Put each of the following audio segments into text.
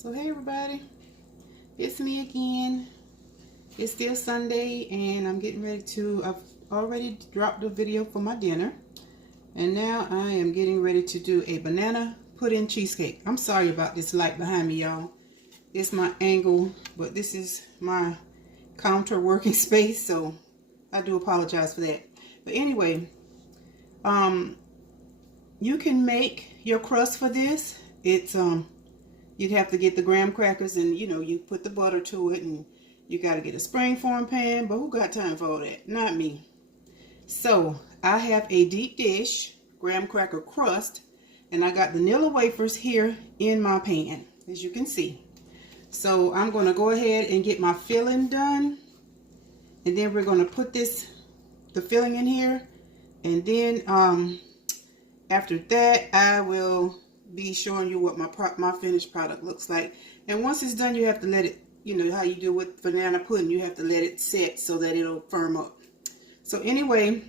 So hey everybody, it's me again. It's still Sunday and I'm getting ready to, I've already dropped the video for my dinner. And now I am getting ready to do a banana pudding cheesecake. I'm sorry about this light behind me, y'all. It's my angle, but this is my counter working space, so I do apologize for that. But anyway, you can make your crust for this. It's you'd have to get the graham crackers and you put the butter to it, and you got to get a springform pan, but who got time for all that? Not me. So I have a deep dish graham cracker crust, and I got the Nila wafers here in my pan, as you can see. So I'm going to go ahead and get my filling done, and then we're going to put the filling in here, and then after that I will be showing you what my finished product looks like. And once it's done, you have to let it, how you do with banana pudding, you have to let it set so that it'll firm up. So anyway,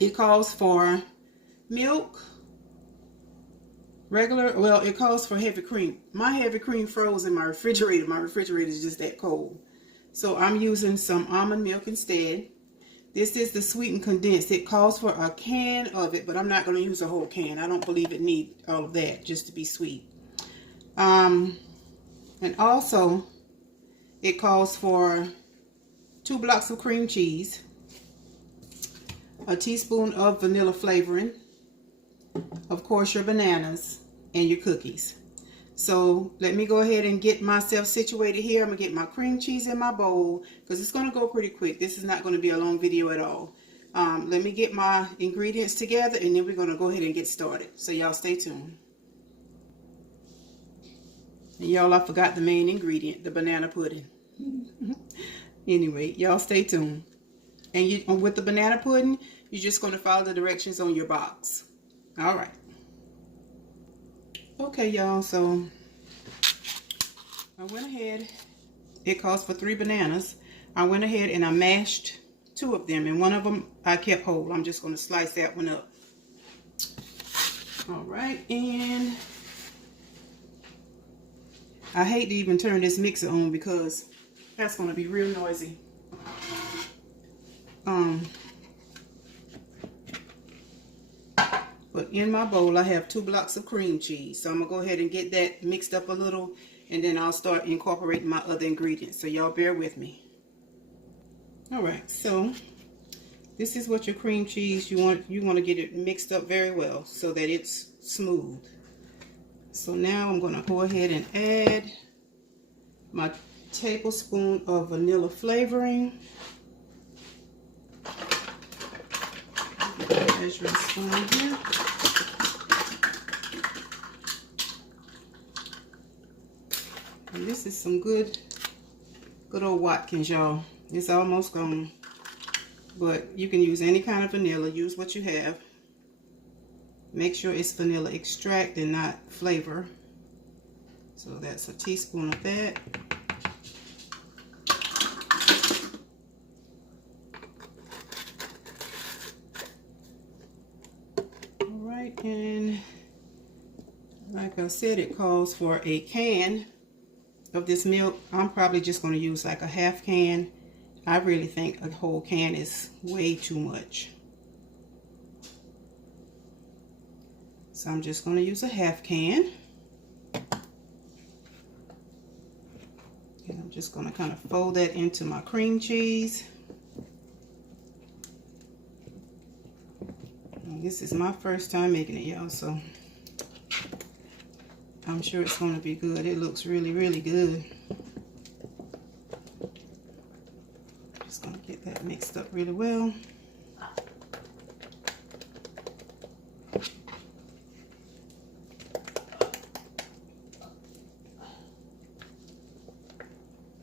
it calls for milk, it calls for heavy cream. My heavy cream froze in my refrigerator. My refrigerator is just that cold. So I'm using some almond milk instead. This is the sweetened condensed. It calls for a can of it, but I'm not going to use a whole can. I don't believe it needs all of that just to be sweet. And also, it calls for 2 blocks of cream cheese, a teaspoon of vanilla flavoring, of course your bananas, and your cookies. So let me go ahead and get myself situated here. I'm going to get my cream cheese in my bowl because it's going to go pretty quick. This is not going to be a long video at all. Let me get my ingredients together, and then we're going to go ahead and get started. So y'all stay tuned. And y'all, I forgot the main ingredient, the banana pudding. Anyway, y'all stay tuned. And with the banana pudding, you're just going to follow the directions on your box. All right. Okay, y'all, so I went ahead. It calls for 3 bananas. I went ahead and I mashed 2 of them, and one of them I kept whole. I'm just going to slice that one up. All right, and I hate to even turn this mixer on because that's going to be real noisy. But in my bowl, I have 2 blocks of cream cheese. So I'm going to go ahead and get that mixed up a little, and then I'll start incorporating my other ingredients. So y'all bear with me. All right, so this is what your cream cheese, you want to get it mixed up very well so that it's smooth. So now I'm going to go ahead and add my tablespoon of vanilla flavoring. Measuring spoon here. And this is some good old Watkins, y'all. It's almost gone, but you can use any kind of vanilla. Use what you have. Make sure it's vanilla extract and not flavor. So that's a teaspoon of that. And like I said, it calls for a can of this milk. I'm probably just going to use like a half can. I really think a whole can is way too much. So I'm just going to use a half can. And I'm just going to kind of fold that into my cream cheese. This is my first time making it, y'all, so I'm sure it's going to be good. It looks really, really good. Just going to get that mixed up really well.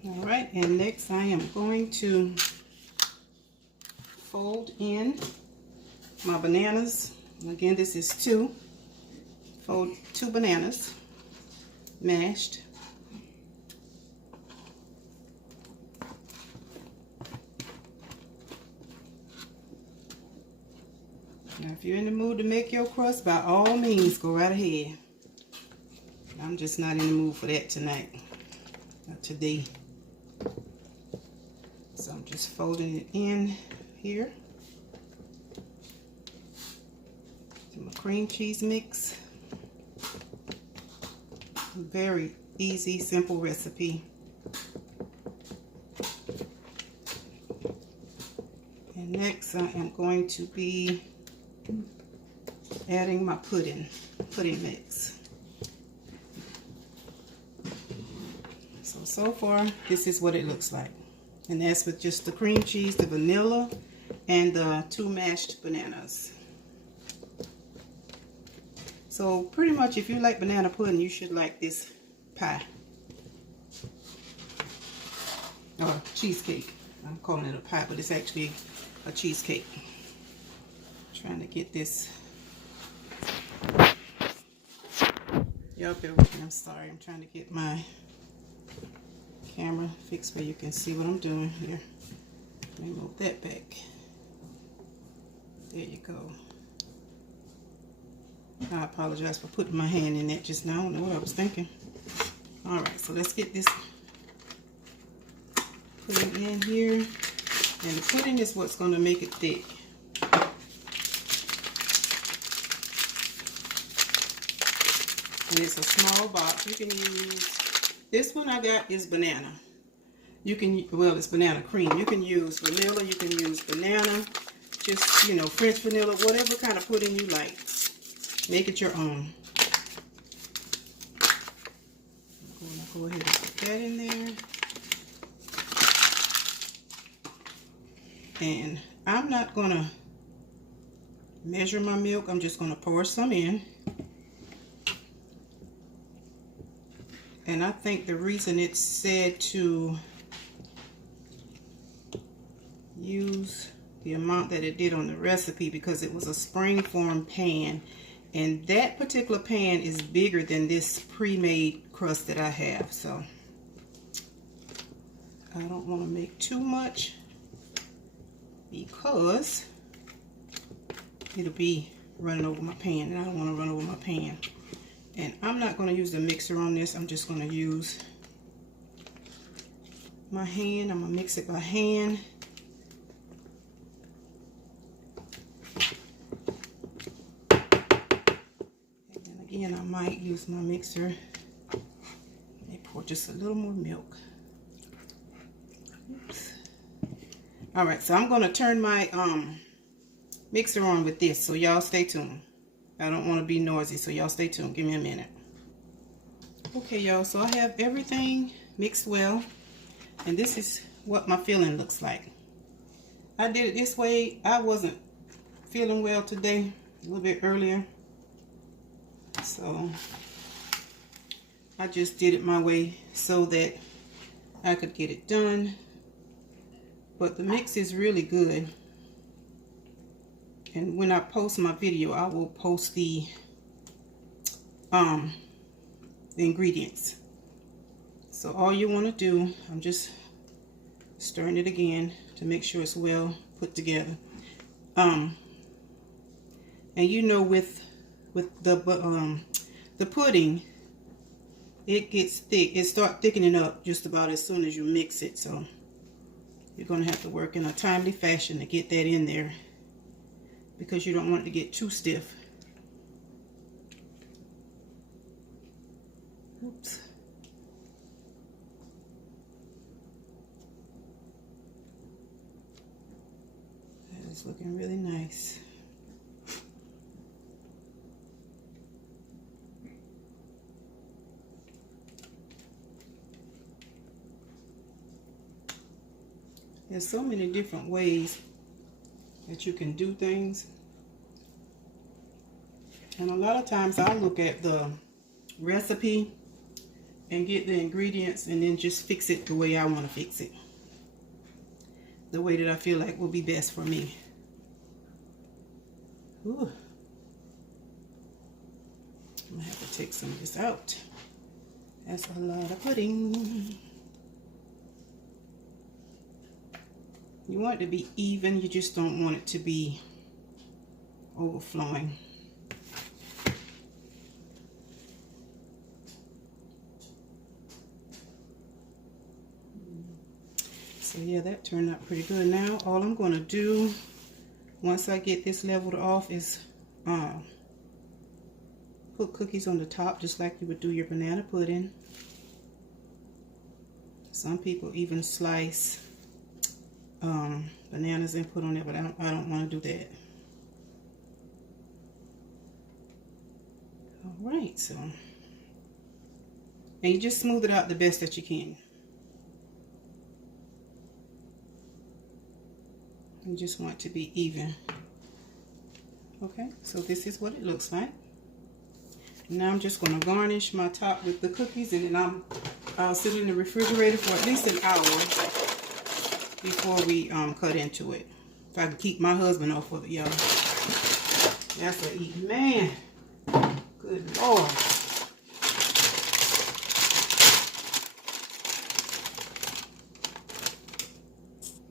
All right, and next I am going to fold in my bananas. Again, this is 2. Fold 2 bananas, mashed. Now, if you're in the mood to make your crust, by all means, go right ahead. I'm just not in the mood for that tonight. Not today. So I'm just folding it in here. To my cream cheese mix. Very easy, simple recipe. And next I am going to be adding my pudding mix. So far, this is what it looks like. And that's with just the cream cheese, the vanilla, and the 2 mashed bananas. So pretty much if you like banana pudding, you should like this pie. Or cheesecake. I'm calling it a pie, but it's actually a cheesecake. Trying to get this. Y'all bear with me, I'm sorry. I'm trying to get my camera fixed where you can see what I'm doing here. Let me move that back. There you go. I apologize for putting my hand in that just now. I don't know what I was thinking. Alright, so let's get this pudding in here. And the pudding is what's going to make it thick. And it's a small box. You can use, this one I got is banana. You can, well, it's banana cream. You can use vanilla, you can use banana, just, you know, French vanilla, whatever kind of pudding you like. Make it your own. I'm going to go ahead and put that in there. And I'm not going to measure my milk. I'm just going to pour some in. And I think the reason it's said to use the amount that it did on the recipe because it was a spring-form pan. And that particular pan is bigger than this pre-made crust that I have. So I don't want to make too much because it'll be running over my pan. And I don't want to run over my pan. And I'm not going to use the mixer on this. I'm just going to use my hand. I'm going to mix it by hand. And then again, I might use my mixer. Let me pour just a little more milk. Oops. All right, so I'm going to turn my mixer on with this. So y'all stay tuned. I don't want to be noisy, so y'all stay tuned. Give me a minute. Okay, y'all, so I have everything mixed well, and this is what my filling looks like. I did it this way. I wasn't feeling well today, a little bit earlier, so I just did it my way so that I could get it done. But the mix is really good. And when I post my video, I will post the ingredients. So all you want to do, I'm just stirring it again to make sure it's well put together. And you know, with the pudding, it gets thick. It starts thickening up just about as soon as you mix it. So you're going to have to work in a timely fashion to get that in there, because you don't want it to get too stiff. Oops. That is looking really nice. There's so many different ways that you can do things, and a lot of times I look at the recipe and get the ingredients and then just fix it the way I want to fix it, the way that I feel like will be best for me. Ooh. I'm gonna have to take some of this out. That's a lot of pudding. You want it to be even, you just don't want it to be overflowing. So yeah, that turned out pretty good. Now all I'm going to do once I get this leveled off is put cookies on the top just like you would do your banana pudding. Some people even slice bananas and put on it, but I don't want to do that. All right, so and you just smooth it out the best that you can. You just want it to be even. Okay, so this is what it looks like. Now I'm just going to garnish my top with the cookies, and then I'll sit in the refrigerator for at least an hour before we cut into it. If I can keep my husband off of it, y'all. That's a eat, man. Good Lord.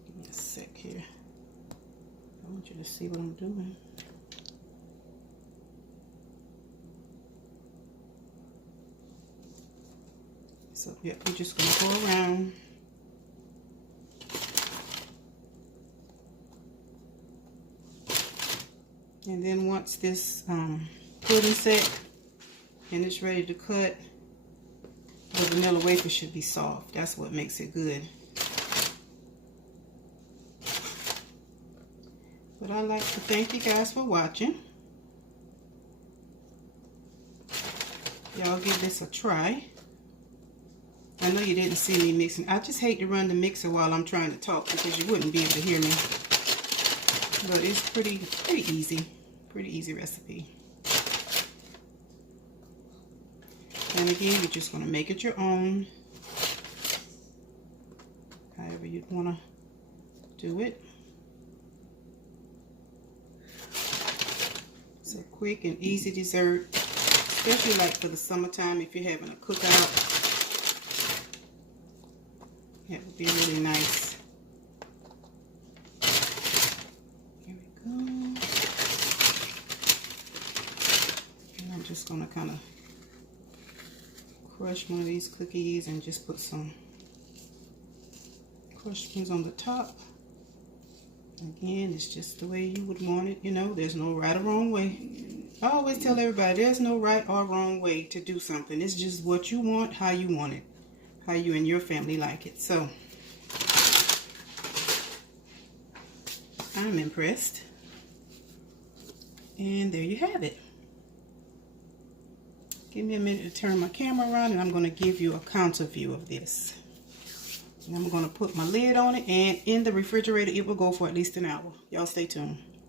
Give me a sec here. I want you to see what I'm doing. So, yep, you're just going to go around. And then once this pudding set and it's ready to cut, the vanilla wafer should be soft. That's what makes it good. But I'd like to thank you guys for watching. Y'all give this a try. I know you didn't see me mixing. I just hate to run the mixer while I'm trying to talk because you wouldn't be able to hear me. But it's pretty easy. Pretty easy recipe. And again, you're just going to make it your own. However you'd want to do it. It's a quick and easy dessert. Especially like for the summertime if you're having a cookout. That would be really nice. Here we go. And I'm just going to kind of crush one of these cookies and just put some crushed ones on the top. Again, it's just the way you would want it. You know, there's no right or wrong way. I always tell everybody there's no right or wrong way to do something. It's just what you want, how you want it. How you and your family like it. So I'm impressed. And there you have it. Give me a minute to turn my camera around and I'm going to give you a counter view of this. And I'm going to put my lid on it, and in the refrigerator it will go for at least an hour. Y'all stay tuned.